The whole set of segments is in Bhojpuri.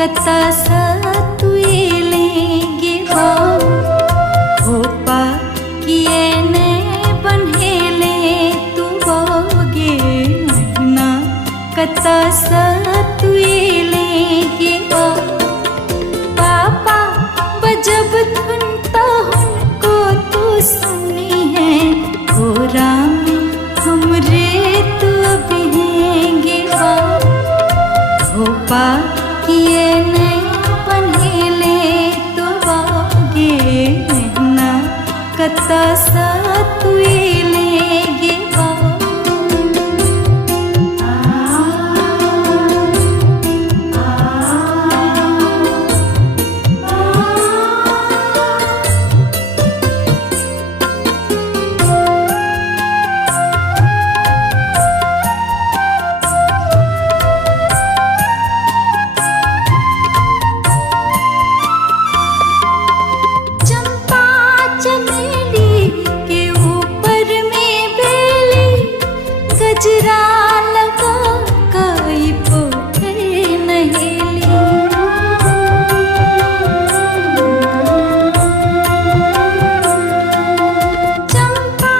कता सतुएलेगे खोपा किए ने बन्हेले तू बोगे महीना कता सतुएलेगे पापा बजब धुन तो उनको तू सुनी है घोरा में हमरे तू बिहेंगे खोपा किए नहीं बन्हेले तो बागे महीना कता सतुएलेगे गजरा लगा कई पोखर नहेली चंपा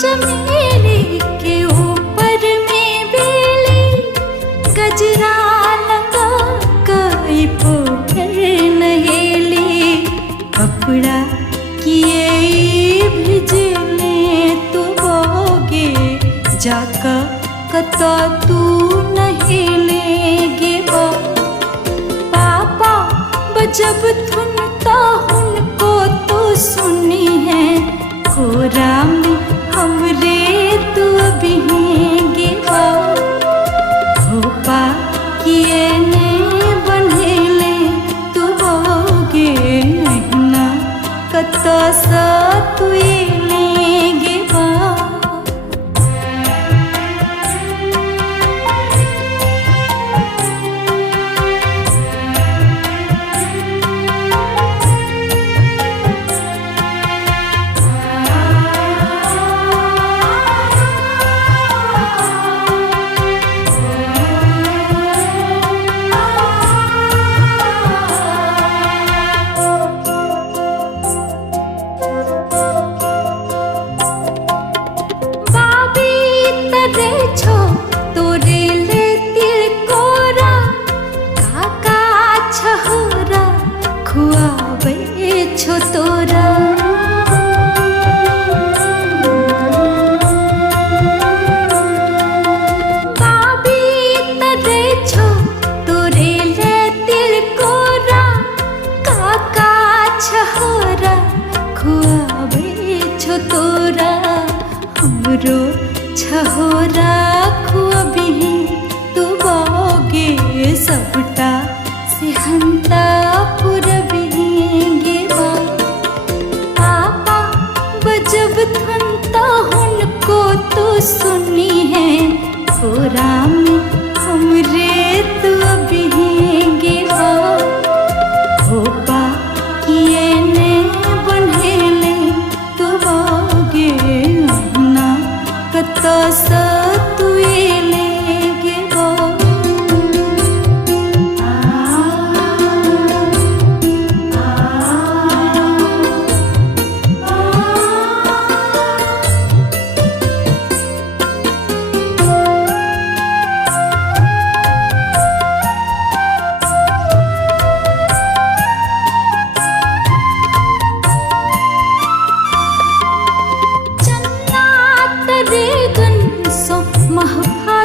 चमेली के ऊपर में बेली गजरा लगा कई पोखर नहेली कपड़ा किए भिजले तू बोगे जाका कता तू नहेलेगे पापा बजब धुन तो उनको तो सुनी है घोरा में हमरे तू बिहेंगे खोपा किए ने बन्हेले तू बोगे महीना कता सतुएलेगे खुआबे छो तोरा बाबी तरे छो तोरे ले तिल कोरा काका छहोरा खुआबे छो तोरा हमरो छहोरा खुआबी तू बोगे सबटा सेहंता जब धुन तो उनको तो सुनी है घोरा में हमरे तू बिहेंगे खोपा किए ने बन्हेले तू बोगे महीना कता सतुएलेगे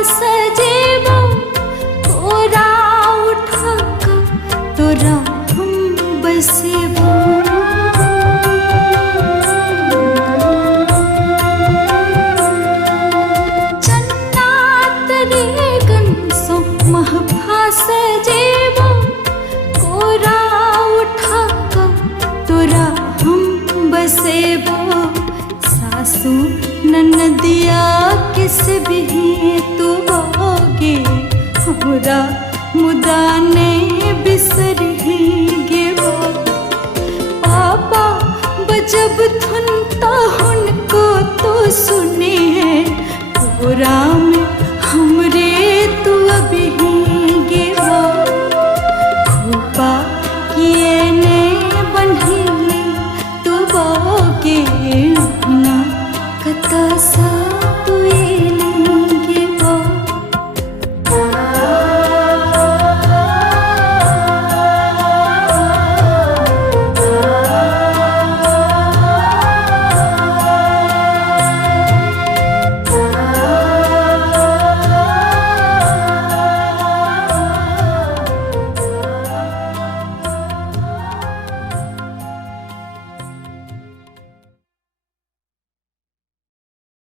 सजेबो तोरा उठा तोरा हम बसेबो जन्नत रे गंसो महफा सजेबो तोरा उठा तोरा हम बसेबो सासू ननदिया किस भी